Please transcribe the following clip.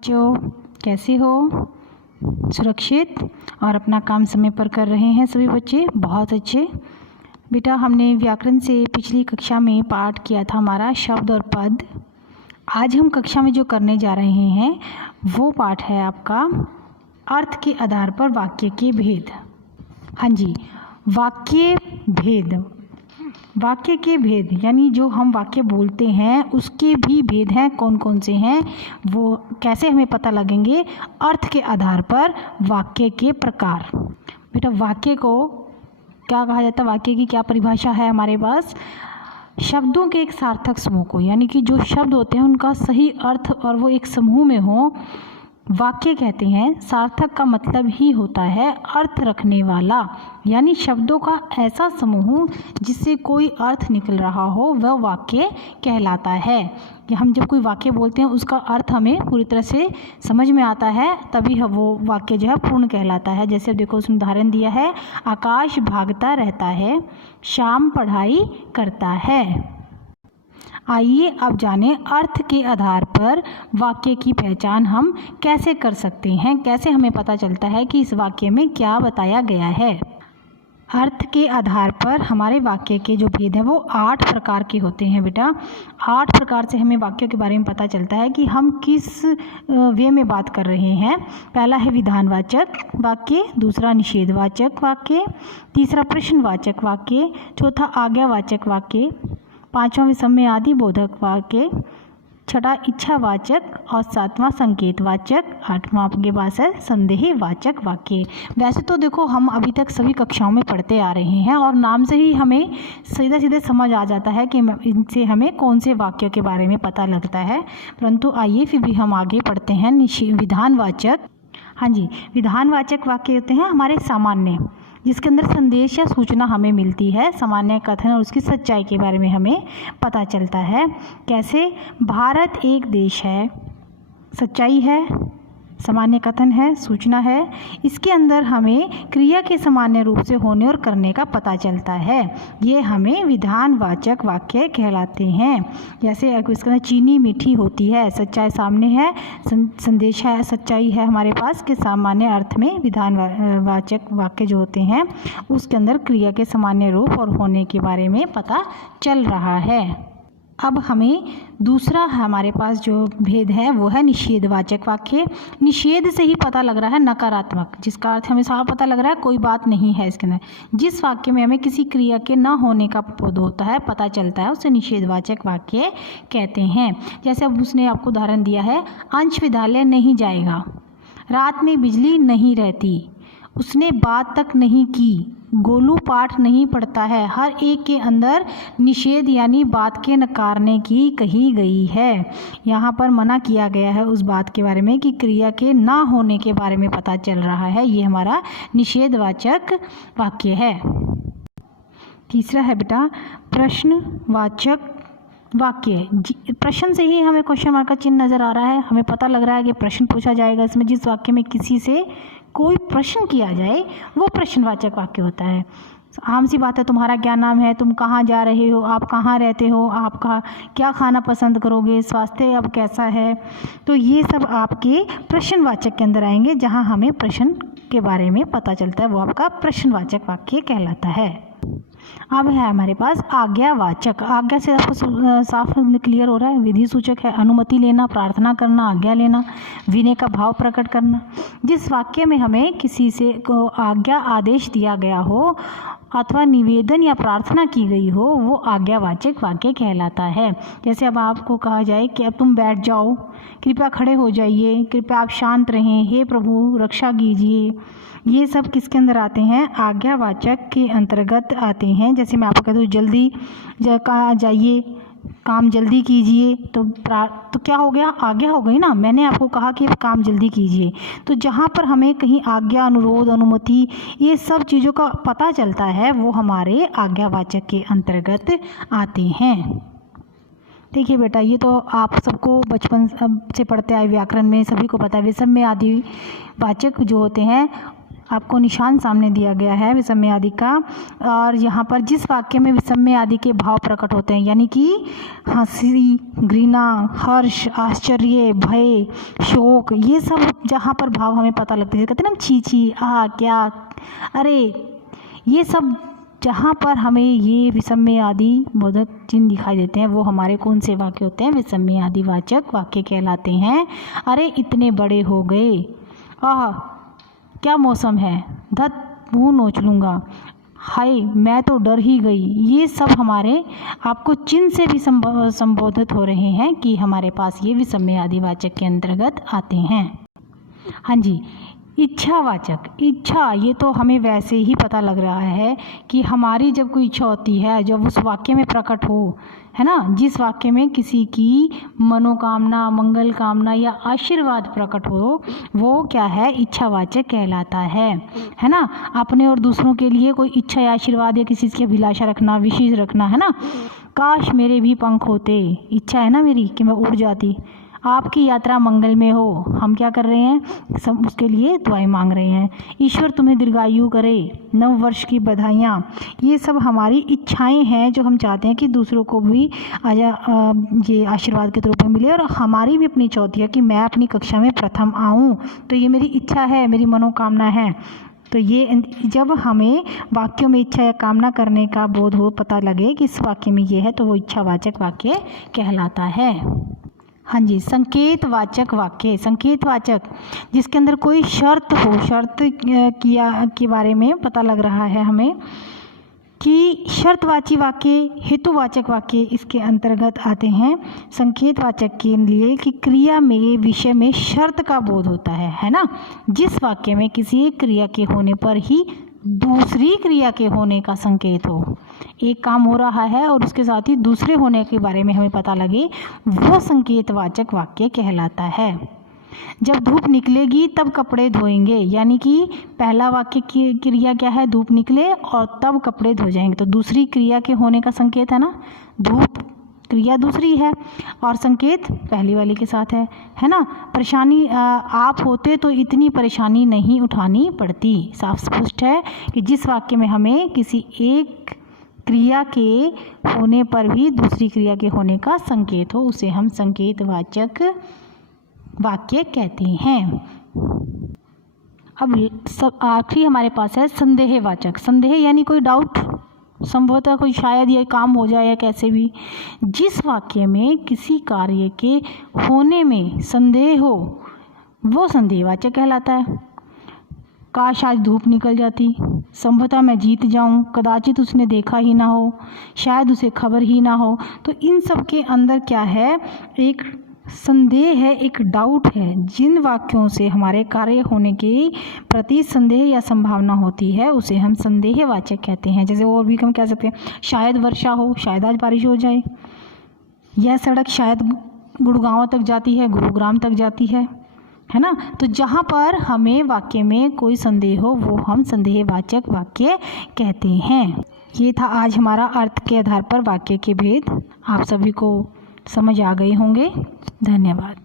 बच्चों, कैसे हो? सुरक्षित और अपना काम समय पर कर रहे हैं सभी बच्चे? बहुत अच्छे। बेटा, हमने व्याकरण से पिछली कक्षा में पाठ किया था हमारा शब्द और पद। आज हम कक्षा में जो करने जा रहे हैं वो पाठ है आपका अर्थ के आधार पर वाक्य के भेद। हाँ जी, वाक्य भेद, वाक्य के भेद यानी जो हम वाक्य बोलते हैं उसके भी भेद हैं। कौन कौन से हैं वो कैसे हमें पता लगेंगे? अर्थ के आधार पर वाक्य के प्रकार। बेटा, वाक्य को क्या कहा जाता है? वाक्य की क्या परिभाषा है हमारे पास? शब्दों के एक सार्थक समूह को, यानी कि जो शब्द होते हैं उनका सही अर्थ और वो एक समूह में हो, वाक्य कहते हैं। सार्थक का मतलब ही होता है अर्थ रखने वाला, यानी शब्दों का ऐसा समूह जिससे कोई अर्थ निकल रहा हो वह वाक्य कहलाता है। कि हम जब कोई वाक्य बोलते हैं उसका अर्थ हमें पूरी तरह से समझ में आता है, तभी वो वाक्य जो है पूर्ण कहलाता है। जैसे देखो उसमें उदाहरण दिया है, आकाश भागता रहता है, श्याम पढ़ाई करता है। आइए अब जानें अर्थ के आधार पर वाक्य की पहचान हम कैसे कर सकते हैं, कैसे हमें पता चलता है कि इस वाक्य में क्या बताया गया है। अर्थ के आधार पर हमारे वाक्य के जो भेद हैं वो 8 प्रकार के होते हैं। बेटा, 8 प्रकार से हमें वाक्यों के बारे में पता चलता है कि हम किस वे में बात कर रहे हैं। पहला है विधानवाचक वाक्य, दूसरा निषेधवाचक वाक्य, तीसरा प्रश्नवाचक वाक्य, चौथा आज्ञावाचक वाक्य, पांचवा विषम्य आदि बोधक वाक्य, छठा इच्छावाचक और सातवां संकेतवाचक, आठवां आपके पास है संदेहवाचक वाक्य। वैसे तो देखो हम अभी तक सभी कक्षाओं में पढ़ते आ रहे हैं और नाम से ही हमें सीधे सीधे समझ आ जाता है कि इनसे हमें कौन से वाक्यों के बारे में पता लगता है, परंतु आइए फिर भी हम आगे पढ़ते हैं। विधानवाचक, हाँ जी, विधानवाचक वाक्य होते हैं हमारे सामान्य, जिसके अंदर संदेश या सूचना हमें मिलती है। सामान्य कथन और उसकी सच्चाई के बारे में हमें पता चलता है। कैसे? भारत एक देश है, सच्चाई है, सामान्य कथन है, सूचना है। इसके अंदर हमें क्रिया के सामान्य रूप से होने और करने का पता चलता है। ये हमें विधानवाचक वाक्य कहलाते हैं। जैसे इसके अंदर चीनी मीठी होती है, सच्चाई सामने है, संदेश है, सच्चाई है हमारे पास के सामान्य अर्थ में। विधानवाचक वाक्य जो होते हैं उसके अंदर क्रिया के सामान्य रूप और होने के बारे में पता चल रहा है। अब हमें दूसरा हमारे पास जो भेद है वो है निषेधवाचक वाक्य। निषेध से ही पता लग रहा है नकारात्मक, जिसका अर्थ हमें साफ पता लग रहा है कोई बात नहीं है इसके अंदर। जिस वाक्य में हमें किसी क्रिया के न होने का बोध होता है, पता चलता है, उसे निषेधवाचक वाक्य कहते हैं। जैसे अब उसने आपको उदाहरण दिया है, अंश विद्यालय नहीं जाएगा, रात में बिजली नहीं रहती, उसने बात तक नहीं की, गोलू पाठ नहीं पढ़ता है। हर एक के अंदर निषेध यानी बात के नकारने की कही गई है। यहाँ पर मना किया गया है उस बात के बारे में कि क्रिया के ना होने के बारे में पता चल रहा है। ये हमारा निषेधवाचक वाक्य है। तीसरा है बेटा प्रश्नवाचक वाक्य। प्रश्न से ही हमें क्वेश्चन मार्क का चिन्ह नज़र आ रहा है, हमें पता लग रहा है कि प्रश्न पूछा जाएगा। इसमें जिस वाक्य में किसी से कोई प्रश्न किया जाए वो प्रश्नवाचक वाक्य होता है। आम सी बात है, तुम्हारा क्या नाम है, तुम कहाँ जा रहे हो, आप कहाँ रहते हो, आपका क्या खाना पसंद करोगे, स्वास्थ्य अब कैसा है, तो ये सब आपके प्रश्नवाचक के अंदर आएंगे। जहाँ हमें प्रश्न के बारे में पता चलता है वो आपका प्रश्नवाचक वाक्य कहलाता है। अब है हमारे पास आज्ञावाचक। आज्ञा से आपको साफ क्लियर हो रहा है, विधि सूचक है, अनुमति लेना, प्रार्थना करना, आज्ञा लेना, विनय का भाव प्रकट करना। जिस वाक्य में हमें किसी से को आज्ञा आदेश दिया गया हो अथवा निवेदन या प्रार्थना की गई हो वो आज्ञावाचक वाक्य कहलाता है। जैसे अब आपको कहा जाए कि अब तुम बैठ जाओ, कृपया खड़े हो जाइए, कृपया आप शांत रहें, हे प्रभु रक्षा कीजिए, ये सब किसके अंदर आते हैं? आज्ञावाचक के अंतर्गत आते हैं। जैसे मैं आपको कहता हूँ जल्दी जाइए, काम जल्दी कीजिए, तो क्या हो गया? आज्ञा हो गई ना। मैंने आपको कहा कि काम जल्दी कीजिए। तो जहाँ पर हमें कहीं आज्ञा, अनुरोध, अनुमति ये सब चीज़ों का पता चलता है वो हमारे आज्ञावाचक के अंतर्गत आते हैं। देखिए बेटा, ये तो आप सबको बचपन से पढ़ते आए व्याकरण में सभी को पता है। विषम्य आदि वाचक जो होते हैं आपको निशान सामने दिया गया है विषम्य आदि का। और यहाँ पर जिस वाक्य में विषम्य आदि के भाव प्रकट होते हैं, यानी कि हंसी, घृणा, हर्ष, आश्चर्य, भय, शोक, ये सब जहाँ पर भाव हमें पता लगते हैं, कहते हैं ना छी छी, आ क्या, अरे, ये सब जहाँ पर हमें ये विषम्य आदि बोधक चिन्ह दिखाई देते हैं, वो हमारे कौन से वाक्य होते हैं? विषम्य आदि वाचक वाक्य कहलाते हैं। अरे इतने बड़े हो गए, आह क्या मौसम है, धत मुँह नोच लूँगा, हाय मैं तो डर ही गई, ये सब हमारे आपको चिन्ह से भी संबोधित हो रहे हैं कि हमारे पास ये विषम्य आदि वाचक के अंतर्गत आते हैं। हाँ जी, इच्छावाचक, इच्छा, ये तो हमें वैसे ही पता लग रहा है कि हमारी जब कोई इच्छा होती है, जब उस वाक्य में प्रकट हो, है ना, जिस वाक्य में किसी की मनोकामना, मंगल कामना या आशीर्वाद प्रकट हो, वो क्या है? इच्छावाचक कहलाता है ना। अपने और दूसरों के लिए कोई इच्छा या आशीर्वाद या किसी चीज़ की अभिलाषा रखना, विशेष रखना, है ना। काश मेरे भी पंख होते, इच्छा है ना मेरी कि मैं उड़ जाती, आपकी यात्रा मंगल में हो, हम क्या कर रहे हैं? सब उसके लिए दुआएं मांग रहे हैं। ईश्वर तुम्हें दीर्घायु करे, नव वर्ष की बधाइयाँ, ये सब हमारी इच्छाएं हैं जो हम चाहते हैं कि दूसरों को भी ये आशीर्वाद के रूप में मिले, और हमारी भी अपनी इच्छा होती है कि मैं अपनी कक्षा में प्रथम आऊँ, तो ये मेरी इच्छा है, मेरी मनोकामना है। तो ये जब हमें वाक्यों में इच्छा या कामना करने का बोध हो, पता लगे कि इस वाक्य में ये है, तो वो इच्छावाचक वाक्य कहलाता है। हाँ जी, संकेतवाचक वाक्य, संकेतवाचक जिसके अंदर कोई शर्त हो, शर्त किया के बारे में पता लग रहा है हमें कि शर्तवाची वाक्य, हेतुवाचक वाक्य इसके अंतर्गत आते हैं। संकेतवाचक के लिए कि क्रिया में, विषय में शर्त का बोध होता है ना। जिस वाक्य में किसी एक क्रिया के होने पर ही दूसरी क्रिया के होने का संकेत हो, एक काम हो रहा है और उसके साथ ही दूसरे होने के बारे में हमें पता लगे, वो संकेतवाचक वाक्य कहलाता है। जब धूप निकलेगी तब कपड़े धोएंगे, यानी कि पहला वाक्य की क्रिया क्या है? धूप निकले और तब कपड़े धो जाएंगे, तो दूसरी क्रिया के होने का संकेत है ना। धूप क्रिया दूसरी है और संकेत पहली वाली के साथ है ना। परेशानी आप होते तो इतनी परेशानी नहीं उठानी पड़ती। साफ स्पष्ट है कि जिस वाक्य में हमें किसी एक क्रिया के होने पर भी दूसरी क्रिया के होने का संकेत हो, उसे हम संकेतवाचक वाक्य कहते हैं। अब सब आखिरी हमारे पास है संदेहवाचक। संदेह यानी कोई डाउट, संभवतः कोई शायद ये काम हो जाए या कैसे भी। जिस वाक्य में किसी कार्य के होने में संदेह हो, वो संदेहवाचक कहलाता है। काश आज धूप निकल जाती, संभवतः मैं जीत जाऊं, कदाचित उसने देखा ही ना हो, शायद उसे खबर ही ना हो। तो इन सब के अंदर क्या है? एक संदेह है, एक डाउट है। जिन वाक्यों से हमारे कार्य होने के प्रति संदेह या संभावना होती है, उसे हम संदेहवाचक कहते हैं। जैसे और भी हम कह सकते हैं, शायद वर्षा हो, शायद आज बारिश हो जाए, यह सड़क शायद गुड़गांव तक जाती है, गुरुग्राम तक जाती है ना। तो जहाँ पर हमें वाक्य में कोई संदेह हो, वो हम संदेहवाचक वाक्य कहते हैं। ये था आज हमारा अर्थ के आधार पर वाक्य के भेद। आप सभी को समझ आ गए होंगे। धन्यवाद।